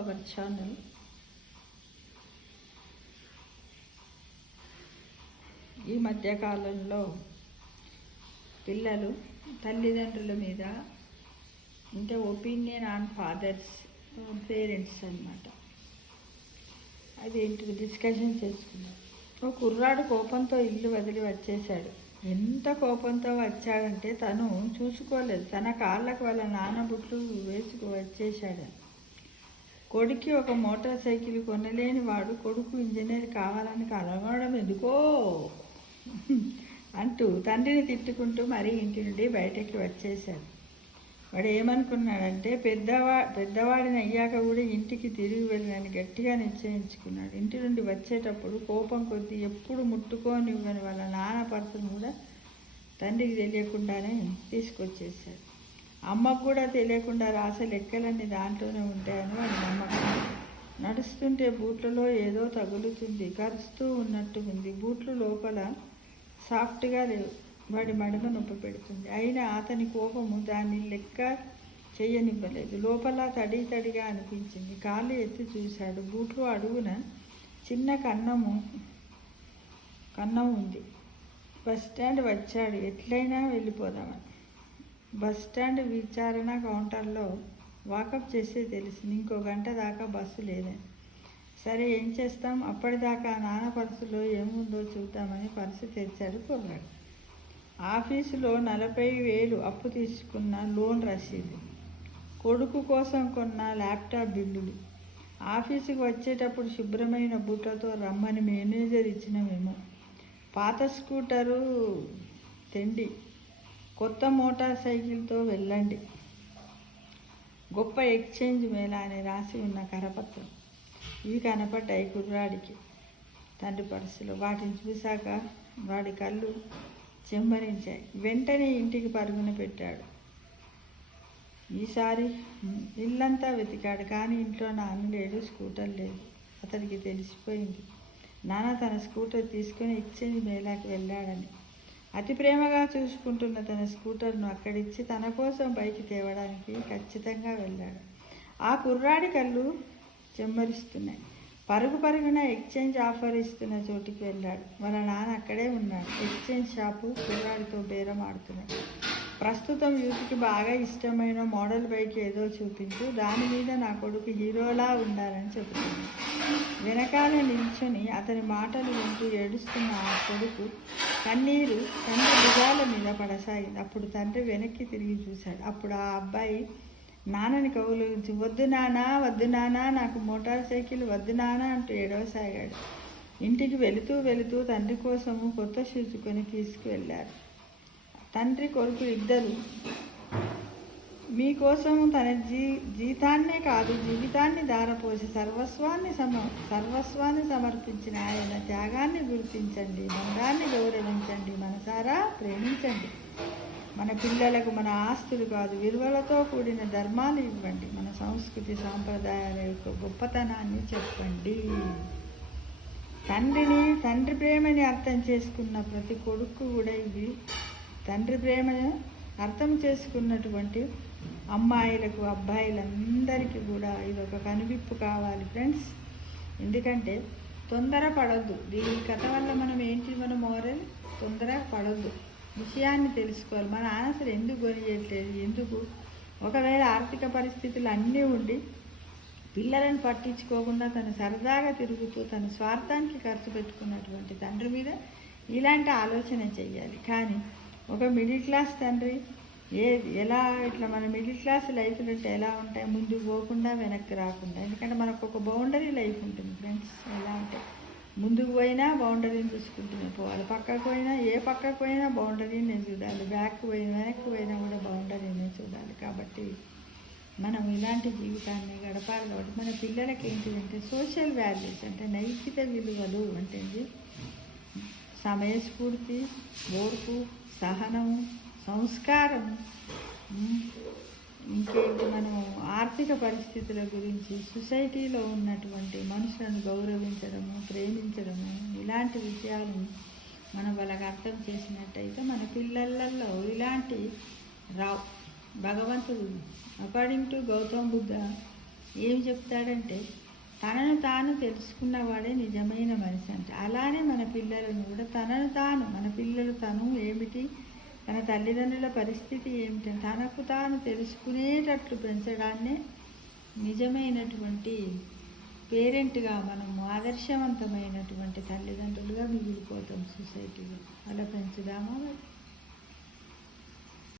Our channel. ఈ మధ్యకాలంలో పిల్లలు తల్లిదండ్రుల మీద అంటే ఒపీనియన్ ఆన్ ఫాదర్స్ పేరెంట్స్ అన్నమాట. అదేంటి డిస్కషన్ చేసుకున్నారు. ఒక కుర్రాడు కోపంతో ఇల్లు వదిలి వచ్చేసాడు. ఎంత కోపంతో వచ్చాడంటే తను చూసుకోలేదు, తన కాళ్ళకు వాళ్ళ నాన్న బుట్లు వేసుకు వచ్చేసాడు. కొడుక్కి ఒక మోటార్ సైకిల్ కొనలేని వాడు కొడుకు ఇంజనీర్ కావాలని కలగడం ఎందుకో అంటూ తండ్రిని తిట్టుకుంటూ మరీ ఇంటి నుండి బయటకి వచ్చేశాడు. వాడు ఏమనుకున్నాడంటే పెద్దవాడిని అయ్యాక కూడా ఇంటికి తిరిగి వెళ్ళని గట్టిగా నిశ్చయించుకున్నాడు. ఇంటి నుండి వచ్చేటప్పుడు కోపం కొద్దీ ఎప్పుడు ముట్టుకోనివ్వని వాళ్ళ నాన్న పర్సును కూడా తండ్రికి తెలియకుండానే తీసుకొచ్చేసాడు. అమ్మకు కూడా తెలియకుండా రాసే లెక్కలన్నీ దాంట్లోనే ఉంటాయని వాడి నమ్మకం. నడుస్తుంటే బూట్లలో ఏదో తగులుతుంది, కరుస్తూ ఉన్నట్టు ఉంది. బూట్లు లోపల సాఫ్ట్గా లేవు, వాడి మడమ నొప్పి పెడుతుంది. అయినా అతని కోపము దాన్ని లెక్క చేయనివ్వలేదు. లోపల తడిగా అనిపించింది. కాళ్ళు ఎత్తి చూశాడు. బూట్లు అడుగున చిన్న కన్నం ఉంది. బస్టాండ్ వచ్చాడు. ఎట్లయినా వెళ్ళిపోదామని. బస్టాండ్ విచారణ కౌంటర్లో వాకప్ చేస్తే తెలిసింది ఇంకో గంట దాకా బస్సు లేదని. సరే ఏం చేస్తాం, అప్పటిదాకా నాన్న పర్సులో ఏముందో చూద్దామని పర్సు తెరిచాడు కుర్రాడు. ఆఫీసులో 40,000 అప్పు తీసుకున్న లోన్ రసీదు, కొడుకు కోసం కొన్న ల్యాప్టాప్ బిల్లులు, ఆఫీసుకు వచ్చేటప్పుడు శుభ్రమైన బూట్లతో రమ్మని మేనేజర్ ఇచ్చిన మెమో, పాత స్కూటరు తెండి, కొత్త మోటార్ సైకిల్తో వెళ్ళండి, గొప్ప ఎక్స్చేంజ్ మేళా అని రాసి ఉన్న కరపత్రం. ఇవి కనపడ్డాయి కుర్రాడికి తండ్రి పర్సులో. వాటిని చూశాక వాడి కళ్ళు చెమ్మరించాయి. వెంటనే ఇంటికి పరుగున పెట్టాడు. ఈసారి ఇల్లంతా వెతికాడు, కానీ ఇంట్లో నాన్న లేడు, స్కూటర్ లేదు. అతనికి తెలిసిపోయింది నాన్న తన స్కూటర్ తీసుకుని ఎక్స్చేంజ్ మేళాకి వెళ్ళాడని. అతి ప్రేమగా చూసుకుంటున్న తన స్కూటర్ను అక్కడిచ్చి తన కోసం బైక్ తేవడానికి ఖచ్చితంగా వెళ్ళాడు. ఆ కుర్రాడి కళ్ళు చెమ్మరిస్తున్నాయి. పరుగున ఎక్స్చేంజ్ ఆఫర్ ఇస్తున్న చోటికి వెళ్ళాడు. వాళ్ళ నాన్న అక్కడే ఉన్నాడు. ఎక్స్చేంజ్ షాపు కుర్రాడితో బేరం ఆడుతున్నాడు. ప్రస్తుతం యూత్కి బాగా ఇష్టమైన మోడల్ బైక్ ఏదో చూపించు, దాని మీద నా కొడుకు హీరోలా ఉండాలని చెబుతున్నాడు. వెనకాల నిల్చొని అతని మాటలు వింటూ ఏడుస్తున్న ఆ కొడుకు కన్నీరు తండ్రి భుజాల మీద పడసాగింది. అప్పుడు తండ్రి వెనక్కి తిరిగి చూశాడు. అప్పుడు ఆ అబ్బాయి నాన్నని కౌలించి వద్దు నానా, నాకు మోటార్ సైకిల్ వద్దు నాన్న అంటూ ఏడవసాగాడు. ఇంటికి వెళుతూ తండ్రి కోసము కొత్త షూస్ కొని తీసుకువెళ్ళారు. తండ్రి కొడుకు ఇద్దరు మీకోసము తన జీతాన్నే కాదు జీవితాన్ని ధారపోసి సర్వస్వాన్ని సమర్పించిన ఆయన త్యాగాన్ని గుర్తించండి, బంధాన్ని గౌరవించండి, మనసారా ప్రేమించండి. మన పిల్లలకు మన ఆస్తులు కాదు విలువలతో కూడిన ధర్మాలు ఇవ్వండి. మన సంస్కృతి సాంప్రదాయాల యొక్క గొప్పతనాన్ని చెప్పండి. తండ్రి ప్రేమని అర్థం చేసుకున్న ప్రతి కొడుకు కూడా ఇది తండ్రి ప్రేమను అర్థం చేసుకున్నటువంటి అమ్మాయిలకు అబ్బాయిలందరికీ కూడా ఇది ఒక కనువిప్పు కావాలి ఫ్రెండ్స్. ఎందుకంటే తొందర పడద్దు. దీని కథ వల్ల మన మోరల్ తొందర పడద్దు, విషయాన్ని తెలుసుకోవాలి. మన ఆన్సర్ ఎందుకు కొనియట్లేదు, ఎందుకు ఒకవేళ ఆర్థిక పరిస్థితులు అన్నీ ఉండి పిల్లలను పట్టించుకోకుండా తను సరదాగా తిరుగుతూ తన స్వార్థానికి ఖర్చు పెట్టుకున్నటువంటి తండ్రి మీద ఇలాంటి ఆలోచన చెయ్యాలి. కానీ ఒక మిడిల్ క్లాస్ తండ్రి ఎలా ఇట్లా మన మిడిల్ క్లాస్ లైఫ్లు అంటే ఎలా ఉంటాయి, ముందుకు పోకుండా వెనక్కి రాకుండా. ఎందుకంటే మనకు ఒక బౌండరీ లైఫ్ ఉంటుంది ఫ్రెండ్స్. ఎలా అంటే ముందుకు పోయినా బౌండరీని చూసుకుంటూనే పోవాలి, పక్కకు పోయినా పక్కకు పోయినా బౌండరీని చూడాలి, వెనక్కి పోయినా కూడా బౌండరీని చూడాలి. కాబట్టి మనం ఇలాంటి జీవితాన్ని గడపాలి. కాబట్టి మన పిల్లలకి ఏంటిదంటే సోషల్ వాల్యూస్ అంటే నైతిక విలువలు అంటే సమయస్ఫూర్తి, ఓర్పు, సహనము, సంస్కారం, ఇంకేంటి మనం ఆర్థిక పరిస్థితుల గురించి, సొసైటీలో ఉన్నటువంటి మనుషులను గౌరవించడము, ప్రేమించడము, ఇలాంటి విషయాలను మనం వాళ్ళకి అర్థం చేసినట్టయితే మన పిల్లలలో ఇలాంటి రావు. భగవంతుడు అకార్డింగ్ టు గౌతమ్ బుద్ధ ఏం చెప్తాడంటే తనను తాను తెలుసుకున్నవాడే నిజమైన మనిషి అంటే. అలానే మన పిల్లలను కూడా తనను తాను, మన పిల్లలు తను ఏమిటి, తన తల్లిదండ్రుల పరిస్థితి ఏమిటి, తనకు తాను తెలుసుకునేటట్లు పెంచడాన్నే నిజమైనటువంటి పేరెంట్గా మనము ఆదర్శవంతమైనటువంటి తల్లిదండ్రులుగా మిగిలిపోతాం సొసైటీలో. అలా పెంచుదామా మరి.